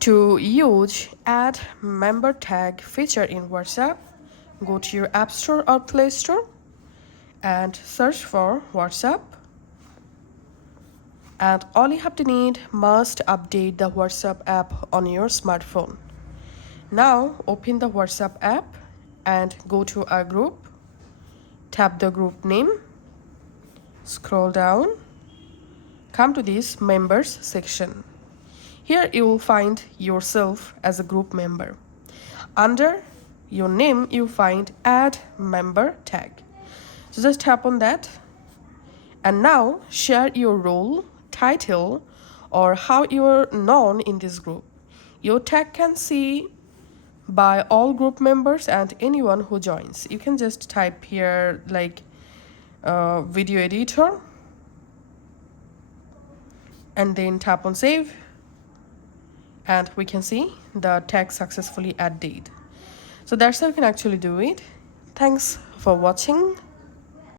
To use Add Member Tag feature in WhatsApp, go to your App Store or Play Store and search for WhatsApp. And all you have to need must update the WhatsApp app on your smartphone. Now open the WhatsApp app and go to a group. Tap the group name, scroll down, come to this members section. Here you will find yourself as a group member. Under your name you find Add Member Tag. So just tap on that and now share your role, title, or how you are known in this group. Your tag can see by all group members and anyone who joins. You can just type here like video editor and then tap on save, and we can see the tag successfully added. So that's how you can actually do it. Thanks for watching.